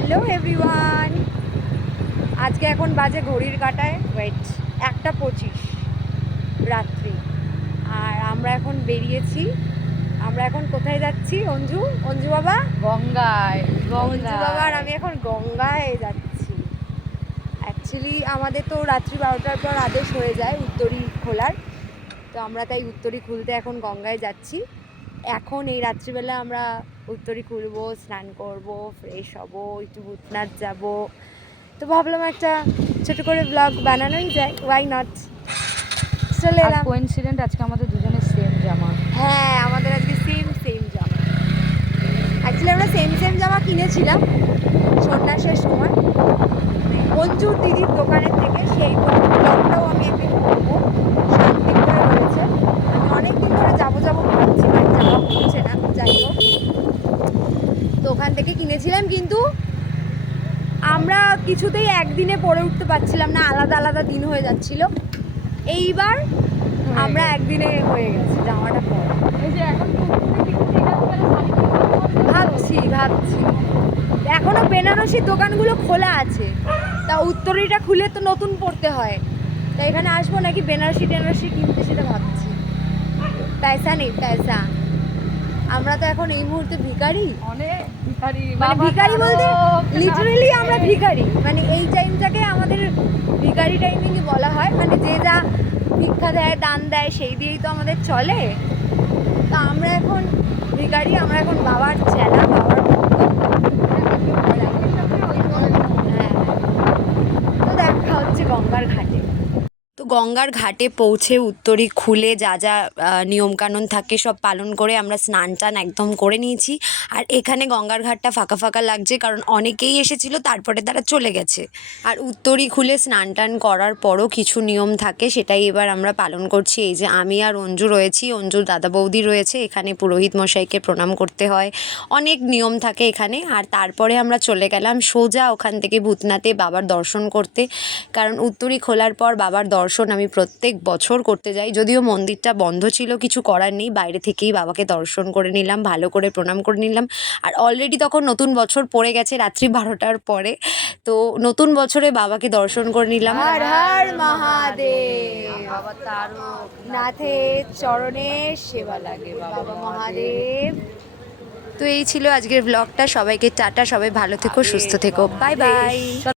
Hello everyone, আজকে এখন বাজে ঘড়ির কাঁটায় 1:25 রাত্রি। আর আমরা এখন বেরিয়েছি। আমরা এখন কোথায় যাচ্ছি? অঞ্জু অঞ্জু বাবা গঙ্গায়। অঞ্জু বাবা আর আমি এখন গঙ্গায় যাচ্ছি। অ্যাকচুয়ালি আমাদের তো রাত্রি 12টার পর আদেশ হয়ে যায় উত্তরী খোলার, তো আমরা তাই উত্তরী খুলতে এখন গঙ্গায় যাচ্ছি। এখন এই রাত্রিবেলা আমরা উত্তরী খুলবো, স্নান করব, ফ্রেশ হব, একটু ভূতনাথ যাব। তো ভাবলাম একটা ছোট করে ব্লগ বানানোই যায়, ওয়াই নট। চলে আর এলাম। কোইন্সিডেন্ট আজকে আমাদের দুজনের সেম জামা। হ্যাঁ, আমাদের আজকে সেম জামা। অ্যাকচুয়ালি আমরা সেম জামা কিনেছিলাম সন্ন্যাসের সময় অঞ্জুর দিদির দোকানের থেকে। সেই ব্লগটাও আমি একদিন করবো, শান্তিপুরে রয়েছে। আমি অনেকদিন ধরে যাবো ভাবছি, বাট যাওয়া হচ্ছে না। যাই হোক, তো ওখান থেকে কিনেছিলাম, কিন্তু আমরা কিছুতেই একদিনে পরে উঠতে পারছিলাম না, আলাদা আলাদা দিন হয়ে যাচ্ছিল। এইবার আমরা একদিনে হয়ে গেছে জামাটা পরা। ভাবছি এখনো বেনারসির দোকানগুলো খোলা আছে, তা উত্তরীটা খুলে তো নতুন পড়তে হয়। তা এখানে আসবো নাকি বেনারসি টেনারসি কিনতে, সেটা ভাবছি। পয়সা নেই পয়সা। আমরা তো এখন এই মুহূর্তে ভিখারি। অনেক ভিখারি, মানে ভিখারি বলতে লিটারেলি আমরা ভিখারি। মানে এই টাইমটাকে আমাদের ভিখারি টাইমিংই বলা হয়। মানে যে যা ভিক্ষা দেয়, দান দেয়, সেই দিয়েই তো আমাদের চলে। তা আমরা এখন ভিখারি, আমরা এখন বাবার চেলা, বাবার হ্যাঁ। তো দেখা হচ্ছে গঙ্গার ঘাটে। তো গঙ্গার ঘাটে পৌঁছে উত্তরী খুলে যা যা নিয়মকানুন থাকে সব পালন করে আমরা স্নান টান একদম করে নিয়েছি। আর এখানে গঙ্গার ঘাটটা ফাঁকা ফাঁকা লাগছে, কারণ অনেকেই এসেছিল, তারপরে তারা চলে গেছে। আর উত্তরী খুলে স্নান টান করার পরও কিছু নিয়ম থাকে, সেটাই এবার আমরা পালন করছি। এই যে আমি আর অঞ্জু রয়েছি, অঞ্জুর দাদা বৌদি রয়েছে। এখানে পুরোহিত মশাইকে প্রণাম করতে হয়, অনেক নিয়ম থাকে এখানে। আর তারপরে আমরা চলে গেলাম সোজা ওখান থেকে ভূতনাথে বাবার দর্শন করতে, কারণ উত্তরী খোলার পর বাবার দর্শন আমি প্রত্যেক বছর করতে যাই। যদিও মন্দিরটা বন্ধ ছিল, কিছু করার নেই, বাইরে থেকেই বাবাকে দর্শন করে নিলাম, ভালো করে প্রণাম করে নিলাম। আর অলরেডি তখন নতুন বছর পড়ে গেছে রাত্রি 12টার পরে, তো নতুন বছরে বাবাকে দর্শন করে নিলাম। হর হর মহাদেব, বাবা তারও নাথের চরণে সেবা লাগে বাবা মহাদেব। তো এই ছিল আজকের ব্লগটা। সবাইকে টাটা, সবাই ভালো থেকো, সুস্থ থেকো, বাই বাই।